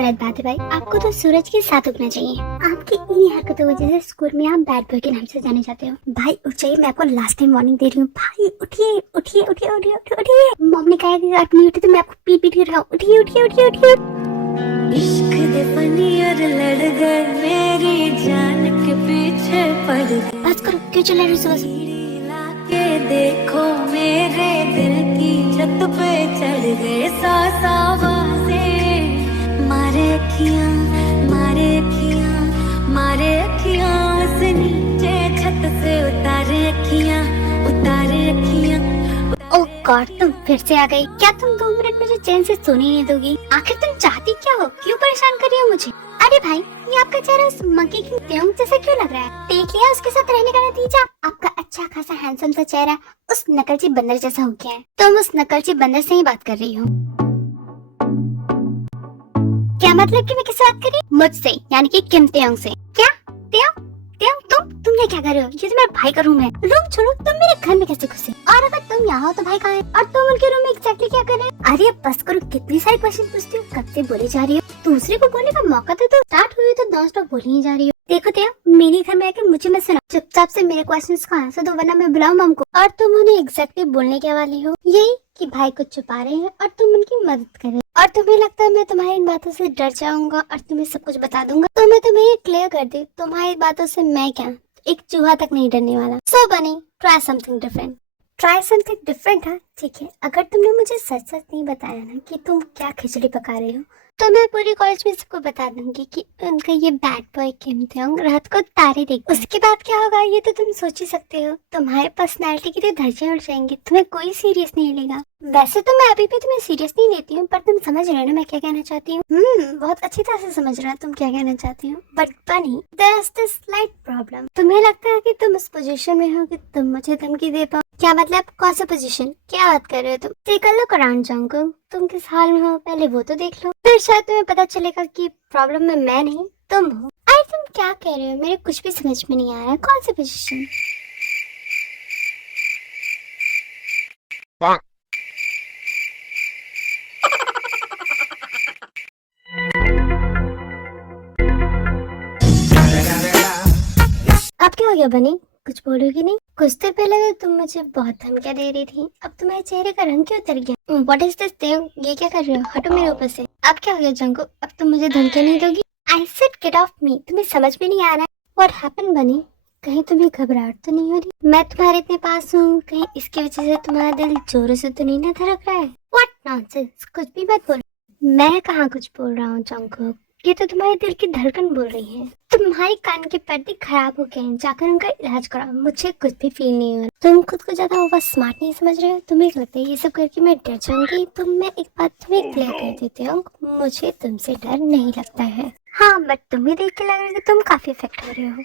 गलत बात है भाई, आपको तो सूरज के साथ उठना चाहिए। आपकी इन्हीं हरकतों की वजह से स्कूल में आप बैड बॉय के नाम से जाने जाते हो। भाई उठ जाइए, मैं आपको लास्ट टाइम वार्निंग दे रही हूँ। भाई उठिए उठिए उठिए उठिए उठिए। मॉम ने कहा कि आप नहीं उठे तो मैं आपको पीट पीट कर रहा हूँ। उठिए उठिए उठिए उठिए। इश्क दे पनियर लड़ गए, मेरी जान के पीछे पड़ गए। बस करो, क्यों चिल्ला रही हो सुबह से? के देखो मेरे दिल की छत पे चढ़ गए सासावासे। मारे अखियां मारे अखियां मारे अखियां से नीचे छत से उतारे अखियां उतारे अखियां। ओह गॉड, तुम फिर से आ गई। क्या तुम 2 मिनट मुझे चैन से सोने नहीं दोगी? आखिर तुम चाहती क्या हो? क्यों परेशान कर रही हो मुझे? अरे भाई, ये आपका चेहरा उस मंकी की त्योंग जैसा क्यों लग रहा है? देख लिया उसके साथ रहने का नतीजा? आपका अच्छा खासा हैंडसम सा चेहरा उस नकलची बंदर जैसा हो गया है। तुम उस नकलची बंदर से ही बात कर रही हो? क्या मतलब कि मैं किससे बात कर रही हूँ? मुझसे, यानी कि किम त्योंग से। क्या? त्योंग? त्योंग तुम ये क्या कर रहे हो? ये तो मेरे भाई का रूम है। रूम छोड़ो, तुम मेरे घर में कैसे घुसे? और अगर तुम यहाँ हो तो भाई कहाँ है? और तुम उनके रूम में एग्जैक्टली क्या कर रहे हो? अरे बस करो, कितनी सारी क्वेश्चन पूछती हो, कब से बोली जा रही हो? दूसरे को बोलने का मौका तो दो। स्टार्ट हुई तो नॉन स्टॉप बोली ही जा रही हो। देखो त्या, मेरे घर में आके मुझे मत सुना, चुपचाप से मेरे क्वेश्चंस का आंसर दो, वरना मैं बुलाऊं मम को। और तुम उन्हें एग्जैक्टली बोलने के वाली हो यही कि भाई कुछ छुपा रहे हैं और तुम उनकी मदद कर रहे हो। और तुम्हें लगता है मैं तुम्हारी इन बातों से डर जाऊंगा और तुम्हें सब कुछ बता दूंगा? तो मैं तुम्हें ये क्लियर कर दी, तुम्हारी बातों से मैं क्या, एक चूहा तक नहीं डरने वाला। सो बनी, try something different. Try something different? हाँ ठीक है, अगर तुमने मुझे सच सच नहीं बताया ना कि तुम क्या खिचड़ी पका रहे हो, तो मैं पूरी कॉलेज में सबको बता दूंगी कि उनका ये बैड बॉय किम त्योंग रात को तारे देख। उसके बाद क्या होगा ये तो तुम सोच ही सकते हो। तुम्हारे पर्सनालिटी के लिए धज्जियां उड़ जाएंगी, तुम्हें कोई सीरियस नहीं लेगा। वैसे तो मैं अभी भी तुम्हें सीरियस नहीं लेती हूँ, पर तुम समझ रहे हो ना मैं क्या कहना चाहती हूँ? बहुत अच्छी तरह से समझ रहा तुम क्या कहना चाहती हो। But bunny, there is this slight problem. तुम्हें लगता है कि तुम उस पोजीशन में हो कि तुम मुझे धमकी दे पाओ? क्या मतलब? कौन सा पोजीशन? क्या बात कर रहे हो तुम? Take a look around Jungkook, तुम किस हाल में हो पहले वो तो देख लो, फिर शायद तुम्हें पता चलेगा कि प्रॉब्लम में मैं नहीं तुम हो। अरे तुम क्या कह रहे हो? मेरे कुछ भी समझ में नहीं आ रहा है। कौन सा पोजीशन? अब क्या हो गया बनी? कुछ बोलोगी नहीं? कुछ देर पहले तो तुम मुझे बहुत धमकियां दे रही थी, अब तुम्हारे चेहरे का रंग क्यों उतर गया? What is this thing? ये क्या कर रहे हो? हटो मेरे ऊपर से। अब क्या हो गया जंगकुक? अब तुम मुझे धमकियां नहीं दोगी? I said get of me. तुम्हें समझ में नहीं आ रहा है? व्हाट हैपेंड बनी? कहीं तुम्हें घबराहट तो नहीं हो रही? मैं तुम्हारे इतने पास हूँ, कहीं इसकी वजह से तुम्हारा दिल जोरों से तो नहीं ना धड़क रहा है? व्हाट नॉनसेंस, कुछ भी मत बोलो। मैं कहाँ कुछ बोल रहा हूँ जंगकुक, ये तो तुम्हारे दिल की धड़कन बोल रही है। तुम्हारे कान के पर्दे खराब हो गए हैं, जाकर उनका इलाज कराओ। मुझे कुछ भी फील नहीं हो रहा। तुम खुद को ज्यादा ओवर स्मार्ट नहीं समझ रहे हो? तुम्हें लगता है ये सब करके मैं डर जाऊंगी? तो मैं एक बात तुम्हें क्लियर कर देती हूँ, मुझे तुमसे डर नहीं लगता है। हाँ, बट तुम्हें देख के लग रहा है कि तुम काफी इफेक्ट हो रहे हो।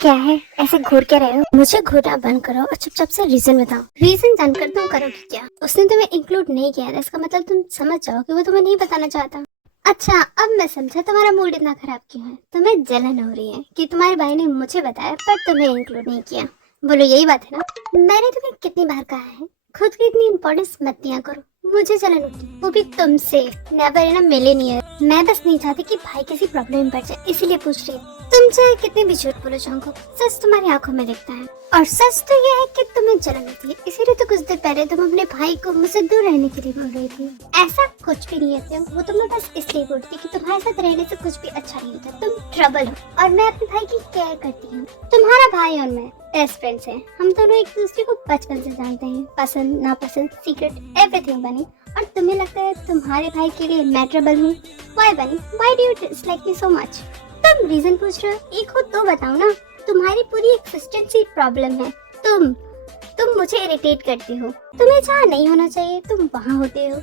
क्या है ऐसे घूर के रहे हो? मुझे घूरना बंद करो और चुपचाप से रीजन बताओ। रीजन जानकर तुम करोगे क्या? उसने तुम्हें इंक्लूड नहीं किया था, इसका मतलब तुम समझ जाओ कि वो तुम्हें नहीं बताना चाहता। अच्छा, अब मैं समझा तुम्हारा मूड इतना खराब क्यों है। तुम्हें जलन हो रही है कि तुम्हारे भाई ने मुझे बताया पर तुम्हें इंक्लूड नहीं किया। बोलो यही बात है ना? मैंने तुम्हें कितनी बार कहा है खुद की इतनी इंपॉर्टेंस मत दिया करो। मुझे जलन होती, वो भी तुमसे। Never in a millionaire. मैं बस नहीं चाहती कि भाई किसी प्रॉब्लम में पड़ जाए, इसीलिए पूछ रही हूँ। तुम चाहे कितने भी झूठ बोलो जंगकुक, सच तुम्हारी आंखों में दिखता है। और सच तो ये है कि तुम्हें जलन होती है, इसीलिए तो कुछ देर पहले तुम अपने भाई को मुझसे दूर रहने के लिए बोल रही थी। ऐसा कुछ भी नहीं है, वो तुम्हें बस इसलिए बोलती कि तुम्हारे साथ रहने से कुछ भी अच्छा नहीं होता। तुम ट्रबल हो और मैं अपने भाई की केयर करती हूँ। तुम्हारा भाई और मैं बेस्ट फ्रेंड्स हैं। हम दोनों एक दूसरे को बचपन से जानते हैं, पसंद नापसंद सीक्रेट एवरीथिंग बनी। और तुम्हें लगता है तुम्हारे भाई के लिए मैं ट्रबल हूँ? व्हाई बनी? Why do you dislike me so much? तुम रीजन पूछ रहे हो, एक हो तो बताओ ना। तुम्हारी पूरी एक्सिस्टेंस ही प्रॉब्लम है। तुम मुझे इरिटेट करते हो। तुम्हें जहाँ नहीं होना चाहिए तुम वहाँ होते हो।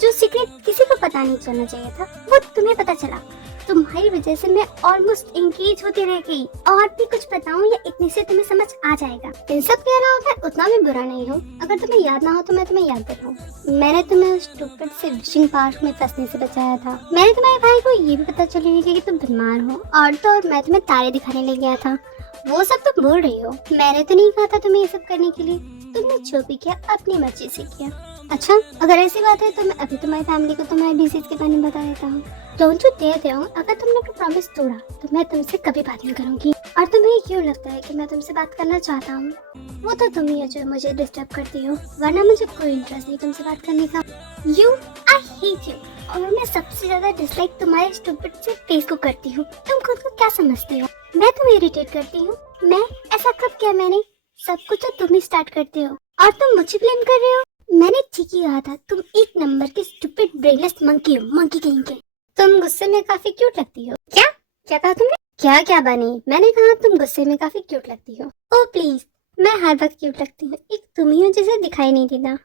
जो सीक्रेट किसी को पता नहीं चलना चाहिए था वो तुम्हें पता चला। तुम्हारी वजह से मैं ऑलमोस्ट एंगेज होती रह गई। और भी कुछ बताऊं या इतने से तुम्हें समझ आ जाएगा? इन सब के अलावा मैं उतना भी बुरा नहीं हूँ। अगर तुम्हें याद ना हो तो मैं तुम्हें याद दिलाऊं। मैंने तुम्हें उस स्टूपिड से विशिंग पार्क में फंसने से बचाया था। मैंने तुम्हारे भाई को ये भी पता चलने दिया कि तुम बीमार हो, और तो और मैं तुम्हें तारे दिखाने ले गया था। वो सब तुम बोल रही हो, मैंने तो नहीं कहा था तुम्हें ये सब करने के लिए। तुमने जो भी किया अपनी मर्जी से किया। अच्छा, अगर ऐसी बात है तो मैं अभी तुम्हारी फैमिली को तुम्हारे डिसीज के बारे में बता देता हूँ। डोंट यू डेयर, अगर तुमने अपना प्रॉमिस तोड़ा तो मैं तुमसे कभी बात नहीं करूंगी। और तुम्हें क्यों लगता है कि मैं तुमसे बात करना चाहता हूँ? वो तो तुम ही हो जो मुझे डिस्टर्ब करती हो, वरना मुझे कोई इंटरेस्ट नहीं तुमसे बात करने का। I hate you. और मैं सबसे ज्यादा डिसलाइक तुम्हारे स्टूपिड से फेस को करती हूँ। तुम खुद को क्या समझते हो? मैं तुम्हें इरिटेट करती हूँ? मैं ऐसा कब किया मैंने? सब कुछ तो तुम ही स्टार्ट करते हो और तुम मुझे ब्लेम कर रहे हो। मैंने ठीक ही कहा था, तुम एक नंबर के स्टूपिड ब्रेनलेस मंकी हो, मंकी कहीं के। तुम गुस्से में काफी क्यूट लगती हो। क्या क्या कहा तुमने? क्या क्या बनी? मैंने कहा तुम गुस्से में काफी क्यूट लगती हो। ओ प्लीज, मैं हर वक्त क्यूट लगती हूँ, एक तुम ही हो जिसे दिखाई नहीं देता।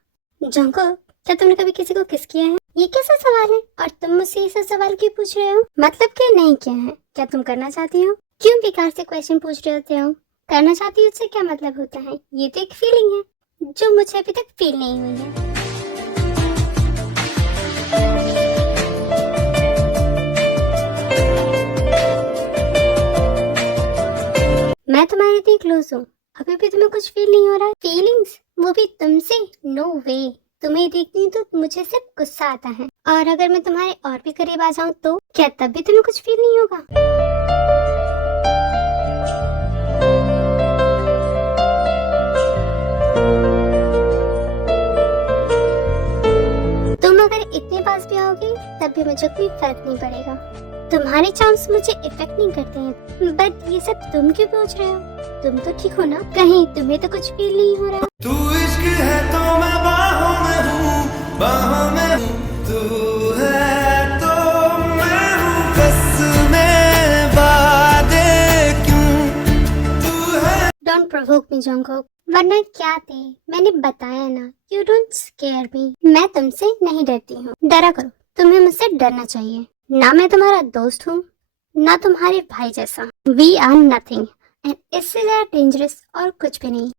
जंको, क्या तुमने कभी किसी को किस किया है? ये कैसा सवाल है? और तुम मुझसे ऐसा सवाल क्यों पूछ रहे हो? मतलब क्या नहीं किया है? क्या तुम करना चाहती हो? क्यों बेकार से क्वेश्चन पूछ रहे होते हो? करना चाहती हो उससे क्या मतलब होता है? ये तो एक फीलिंग है जो मुझे अभी तक फील नहीं हुई है। मैं तुम्हारे इतनी क्लोज हूँ, अभी भी तुम्हें कुछ फील नहीं हो रहा? फीलिंग्स, वो भी तुमसे? नो वे। तुम्हें देखती हूँ तो मुझे सिर्फ गुस्सा आता है, और अगर मैं तुम्हारे और भी करीब आ जाऊँ तो क्या तब भी तुम्हें कुछ फील नहीं होगा? तुम अगर इतने पास भी आओगे तब भी मुझे कोई फर्क नहीं पड़ेगा। तुम्हारे चांस मुझे इफेक्ट नहीं करते हैं। बट ये सब तुम क्यों पूछ रहे हो? तुम तो ठीक हो ना? कहीं तुम्हें तो कुछ फील नहीं हो रहा? तू इश्क है तो मैं बाहों में हूँ, बाहों में हूँ। तू है तो मैं हूँ, कसमें वादे क्यों? तू है। डोंट प्रोवोक मी जंगकोक, वरना क्या थे? मैंने बताया ना, यू डोंट स्केयर मी। मैं तुमसे नहीं डरती हूँ। डरा करो, तुम्हें मुझसे डरना चाहिए। ना मैं तुम्हारा दोस्त हूँ, ना तुम्हारे भाई जैसा। वी आर नथिंग एंड इससे ज्यादा डेंजरस और कुछ भी नहीं।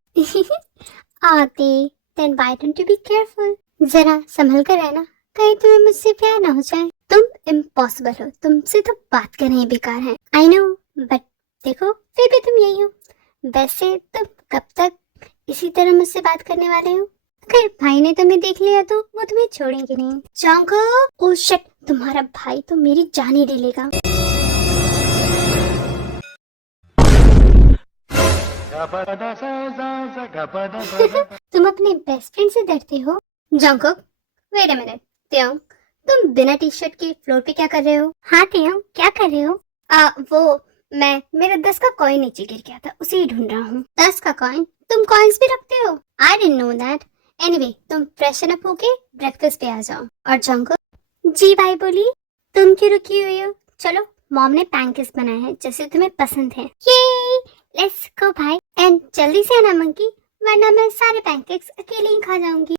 आते, then why don't you be careful? जरा संभल कर रहना, कहीं तुम्हें मुझसे प्यार ना हो जाए। तुम इम्पॉसिबल हो, तुमसे तो बात करना ही बेकार है। आई नो, बट देखो फिर भी तुम यही हो। वैसे तुम कब तक इसी तरह मुझसे बात करने वाले हो? अगर भाई ने तुम्हें देख लिया तो वो तुम्हें छोड़ेंगे नहीं। जंगकोक, ओह शिट, तुम्हारा भाई तो मेरी जान ही ले लेगा। तुम अपने बेस्ट फ्रेंड से डरते हो? जंगकोक, वेट अ मिनट। त्योंग, तुम बिना टी शर्ट के फ्लोर पे क्या कर रहे हो? हाँ त्योंग, क्या कर रहे हो? वो मेरा 10 का कॉइन नीचे गिर गया था, उसे ही ढूंढ रहा हूँ। 10 का कॉइन? तुम कॉइन्स भी रखते हो? I didn't know that. Anyway, तुम फ्रेशन अप होके ब्रेकफास्ट पे आ जाओ। और जंगकोक, जी भाई बोलिए। तुम क्यों रुकी हुई हो? चलो, मॉम ने पैनकेक्स बनाए हैं जैसे तुम्हें पसंद है। ये लेट्स गो भाई, एंड जल्दी से आना मंकी, वरना मैं सारे पैनकेक्स अकेले ही खा जाऊंगी।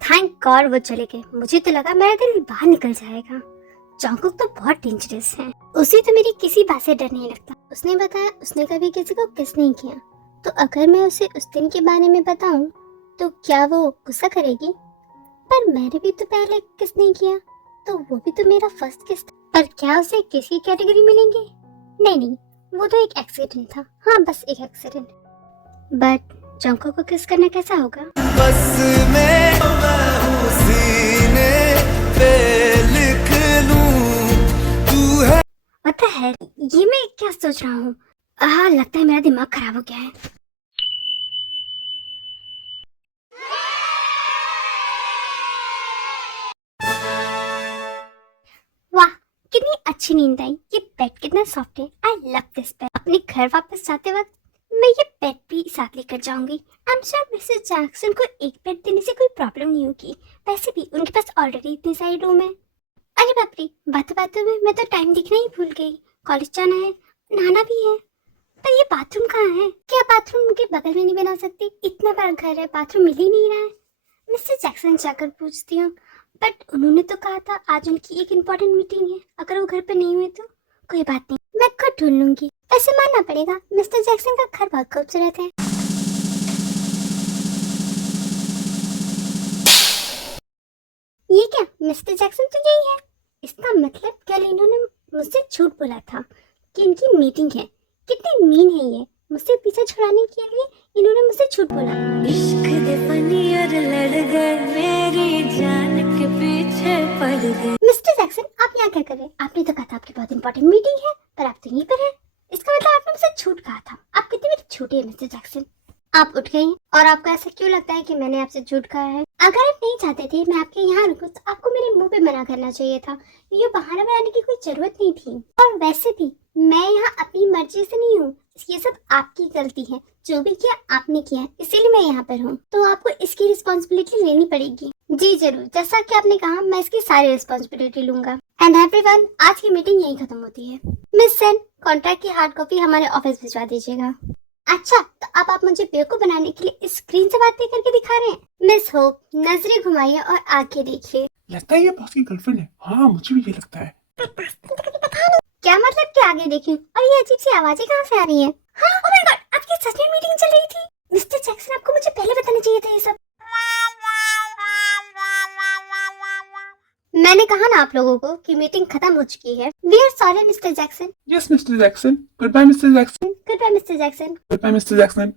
थैंक गॉड वो चले गए, मुझे तो लगा मेरा दिल बाहर निकल जाएगा। जंगकोक तो बहुत डेंजरस है, उसे तो मेरी किसी बात से डर नहीं लगता। उसने बताया उसने कभी किसी को किस नहीं किया, तो अगर मैं उसे उस दिन के बारे में बताऊं तो क्या वो गुस्सा करेगी? पर मैंने भी तो पहले किस नहीं किया, तो वो भी तो मेरा फर्स्ट किस था। पर क्या उसे किसी कैटेगरी मिलेंगे? नहीं, वो तो एक एक्सीडेंट था। हाँ, बस एक एक्सीडेंट। बट जंगकोक को किस करना कैसा होगा? बस में मैं हूँ, सीने पे लिख लूं, तू है। What the hell? ये मैं क्या सोच रहा हूँ? लगता है मेरा दिमाग खराब हो गया है। वाह, कितनी अच्छी नींद आई। ये बेड कितना सॉफ्ट है। I love this bed. अपने घर वापस जाते वक्त मैं ये बेड भी साथ लेकर जाऊंगी। I am sure Mrs Jackson को एक बेड देने से कोई प्रॉब्लम नहीं होगी। वैसे भी उनके पास ऑलरेडी इतने सारे रूम है। अरे बाप रे, बातों में मैं तो टाइम देखना ही भूल गई। कॉलेज जाना है, नहाना भी है। पर ये बाथरूम कहाँ है? क्या बाथरूम के बगल में नहीं बना सकती? इतना बड़ा घर है, बाथरूम मिल ही नहीं रहा है। मिस्टर जैक्सन जाकर पूछती हूँ, बट उन्होंने तो कहा था आज उनकी एक इम्पोर्टेंट मीटिंग है। अगर वो घर पर नहीं हुए तो कोई बात नहीं, मैं खुद ढूंढ लूंगी। ऐसे मानना पड़ेगा मिस्टर जैक्सन का घर बहुत खूबसूरत है। ये क्या, मिस्टर जैक्सन तो यही है। इसका मतलब कल इन्होंने मुझसे झूठ बोला था कि इनकी मीटिंग है। कितने मीन है ये, मुझसे पीछे छुड़ाने के लिए इन्होंने मुझसे झूठ बोला। इश्क दे फनी और लड़ गए, मेरी जान के पीछे पड़ गए। मिस्टर जैक्सन, आप यहाँ क्या कर रहे हैं? आपने तो कहा था आपकी बहुत इंपॉर्टेंट मीटिंग है, पर आप तो यहीं पर हैं। इसका मतलब आपने मुझसे झूठ कहा था। आप कितने मेरे झूठे हैं मिस्टर जैक्सन। आप उठ गई और आपको ऐसा क्यों लगता है कि मैंने आपसे झूठ कहा है? अगर आप नहीं चाहते थे मैं आपके यहाँ रुकूं तो आपको मेरे मुंह पे मना करना चाहिए था। ये बहाना बनाने की कोई जरूरत नहीं थी। और वैसे भी मैं यहाँ अपनी मर्जी से नहीं हूँ, ये सब आपकी गलती है। जो भी किया आपने किया, इसीलिए मैं यहाँ पर हूँ। तो आपको इसकी रिस्पॉन्सिबिलिटी लेनी पड़ेगी। जी जरूर, जैसा कि आपने कहा मैं इसकी सारी रिस्पॉन्सिबिलिटी लूंगा। एंड एवरीवन, आज की मीटिंग यहीं खत्म होती है। मिस सेन, कॉन्ट्रैक्ट की हार्ड कॉपी हमारे ऑफिस भिजवा दीजिएगा। अच्छा, तो अब आप मुझे बेवकूफ बनाने के लिए इस स्क्रीन से बातें करके दिखा रहे हैं। मिस होप, नजरें घुमाइए और आंखें देखिए। लगता है ये बॉस की गर्लफ्रेंड है। हाँ, मुझे भी ये लगता है। क्या मतलब कि आगे देखिए? और ये अजीब सी आवाजें कहाँ से आ रही हैं? हाँ, ओह माय गॉड, आपकी सच में मीटिंग चल रही थी? मिस्टर जैक्सन, आपको मुझे पहले बताना चाहिए था ये सब। मैंने कहा ना आप लोगों को कि मीटिंग खत्म हो चुकी है। We are sorry mister Jackson. Yes mister Jackson. Goodbye mister Jackson. Goodbye mister Jackson. Goodbye mister Jackson.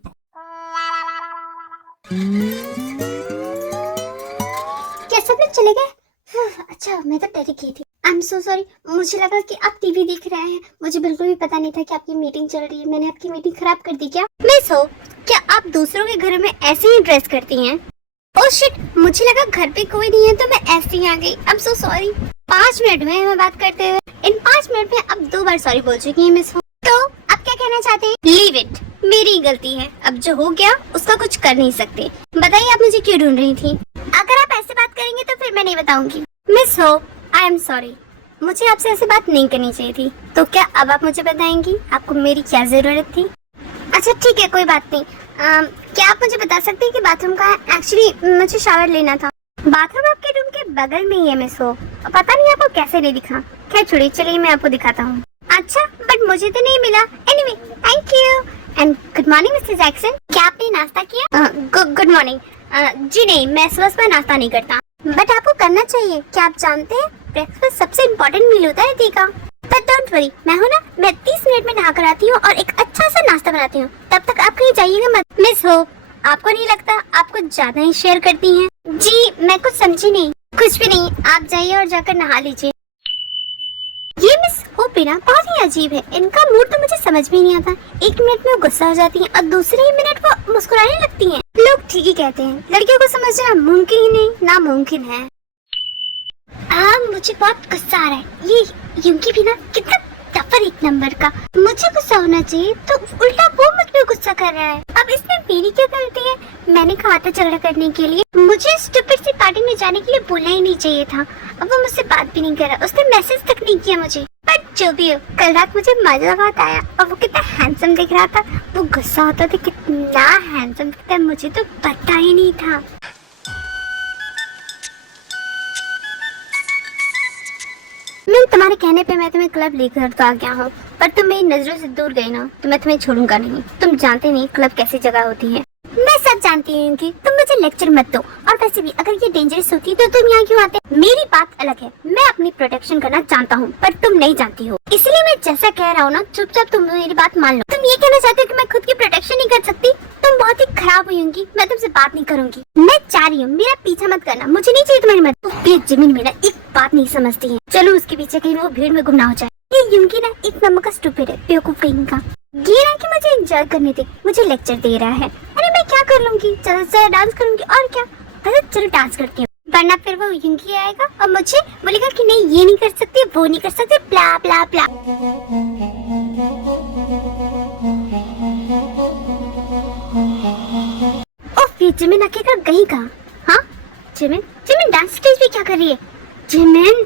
क्या सब लोग चले गए? अच्छा, मैं तो डरी गई थी। I am so sorry. मुझे लगा कि आप टीवी देख रहे हैं। मुझे बिल्कुल भी पता नहीं था कि आपकी मीटिंग चल रही है। मैंने आपकी मीटिंग खराब कर दी क्या? मिस हो, क्या आप दूसरों के घर में ऐसे ही ड्रेस करती हैं? ओह शिट, मुझे लगा घर पे कोई नहीं है तो मैं ऐसे ही आ गई। I am so sorry. 5 minute हुए हमें बात करते हुए। इन 5 मिनट में अब 2 बार सॉरी बोल चुकी है मिस हो। तो आप क्या कहना चाहते हैं? लीव इट, मेरी गलती है। अब जो हो गया उसका कुछ कर नहीं सकते। बताइए आप मुझे क्यों ढूंढ रही थी? अगर आप ऐसे बात करेंगे तो फिर मैं नहीं बताऊंगी। मिस हो, आई एम सॉरी। मुझे आपसे ऐसी बात नहीं करनी चाहिए थी। तो क्या अब आप मुझे बताएंगी आपको मेरी क्या जरूरत थी? अच्छा ठीक है, कोई बात नहीं। क्या आप मुझे बता सकते हैं कि बाथरूम कहाँ है? एक्चुअली मुझे शावर लेना था। बाथरूम आपके रूम के बगल में ही है मिस हो। पता नहीं आपको कैसे नहीं दिखा। खैर छोड़िए, चलिए मैं आपको दिखाता हूँ। अच्छा, बट मुझे तो नहीं मिला। Anyway, thank you and good morning mister Jackson. क्या आपने नाश्ता किया? Good morning. जी नहीं, मैं सुबह नाश्ता नहीं करता। बट आपको करना चाहिए। क्या आप जानते हैं ब्रेकफास्ट सबसे इम्पोर्टेंट मील होता है डे का। बट डोंट वरी, मैं हूँ ना, मैं 30 मिनट में नहा कर आती हूँ और एक अच्छा सा नाश्ता बनाती हूँ। तब तक आप कहीं जाइएगा मत। मिस हो, आपको नहीं लगता आप कुछ ज्यादा ही शेयर करती हैं? जी मैं कुछ समझी नहीं। कुछ भी नहीं, आप जाइए और जाकर नहा लीजिए। ये मिस हो बिना बहुत ही अजीब है। इनका मूड तो मुझे समझ में नहीं आता। 1 मिनट में वो गुस्सा हो जाती हैं और दूसरे ही मिनट वो मुस्कुराने लगती हैं। लोग ठीक ही कहते हैं, लड़कियों को समझना मुमकिन ही नहीं नामुमकिन है। मुझे बहुत गुस्सा आ रहा है। ये यूंकी भी ना कितना टफर एक नंबर का। मुझे गुस्सा होना चाहिए तो उल्टा वो मुझ पे गुस्सा कर रहा है। अब इसमें मेरी क्या गलती है? मैंने कहा था झगड़ा करने के लिए। मुझे स्टूपिड सी पार्टी में जाने के लिए बोलना ही नहीं चाहिए था। अब वो मुझसे बात भी नहीं कर रहा, उसने मैसेज तक नहीं किया मुझे। बट जो भी हो, कल रात मुझे मजा बहुत आया और वो कितना हैंडसम दिख रहा था। वो गुस्सा होता था कितना हैंडसम दिखता है, मुझे तो पता ही नहीं था। मैं तुम्हारे कहने पे मैं तुम्हें क्लब लेकर तो आ गया हूँ, पर तुम मेरी नजरों से दूर गई ना तो मैं तुम्हें छोड़ूंगा नहीं। तुम जानते नहीं क्लब कैसी जगह होती है। मैं सब जानती हूँ कि तुम मुझे लेक्चर मत दो। और वैसे भी अगर ये डेंजरस होती तो तुम यहाँ क्यों आते? मेरी बात अलग है, मैं अपनी प्रोटेक्शन करना जानता हूँ, पर तुम नहीं जानती हो। इसलिए मैं जैसा कह रहा हूँ ना, चुपचाप तुम मेरी बात मान लो। तुम ये कहना चाहते हो कि मैं खुद की प्रोटेक्शन नहीं कर सकती? तुम बहुत ही खराब हुई होंगी। मैं तुमसे बात नहीं करूंगी। मैं चाह रही हूँ, मेरा पीछा मत करना। मुझे नहीं चाहिए तुम्हारी मदद। ये जमीन मेरा एक बात नहीं समझती है। चलो उसके पीछे कहीं वो भीड़ में गुम ना हो जाए। ये यूंकी ना एक नंबर का स्टूपिड है, बेवकूफ कहीं का। ये ना कि मुझे एंजॉय करने दे, मुझे लेक्चर दे रहा है। अरे मैं क्या कर लूंगी? चलो डांस करूंगी और क्या। अरे चलो डांस करती हूँ, वरना फिर वो यूंकी आएगा और मुझे बोलेगा कि नहीं ये नहीं कर सकती, वो नहीं कर सकते, ब्ला ब्ला ब्ला। ओह, जिमिन आखिरकार गई कहाँ? हाँ जिमिन डांस स्टेज पे क्या कर रही है? जिमिन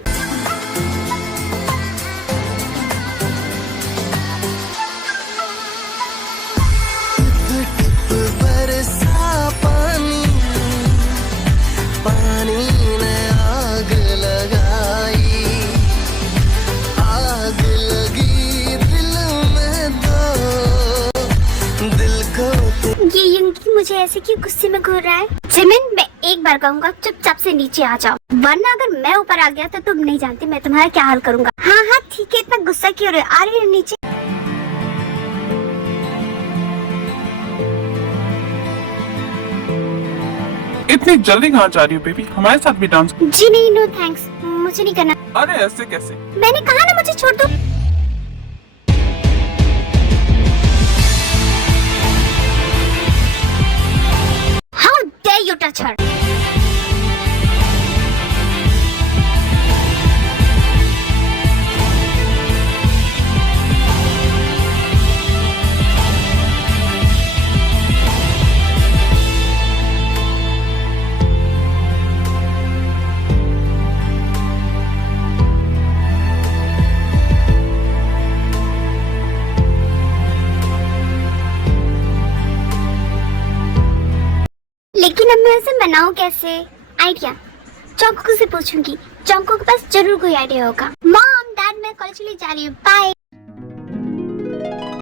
ये यूंकी मुझे ऐसे क्यों गुस्से में घूर रहा है? जिमिन मैं एक बार कहूँगा, चुपचाप से नीचे आ जाओ, वरना अगर मैं ऊपर आ गया तो तुम नहीं जानती मैं तुम्हारा क्या हाल करूँगा। हाँ ठीक है, इतना गुस्सा क्यों रहे? आ रही है नीचे। इतनी जल्दी कहाँ जा रही हो बेबी? हमारे साथ भी डांस। जी नहीं, नो थैंक्स, मुझे नहीं करना। अरे ऐसे कैसे? मैंने कहा ना मुझे छोड़ दो। How dare you touch her. लेकिन अब मैं उसे मनाऊं कैसे? आइडिया, जंगकुक से पूछूंगी। जंगकुक के पास जरूर कोई आइडिया होगा। मॉम, डैड, मैं कॉलेज के लिए जा रही हूँ, बाय।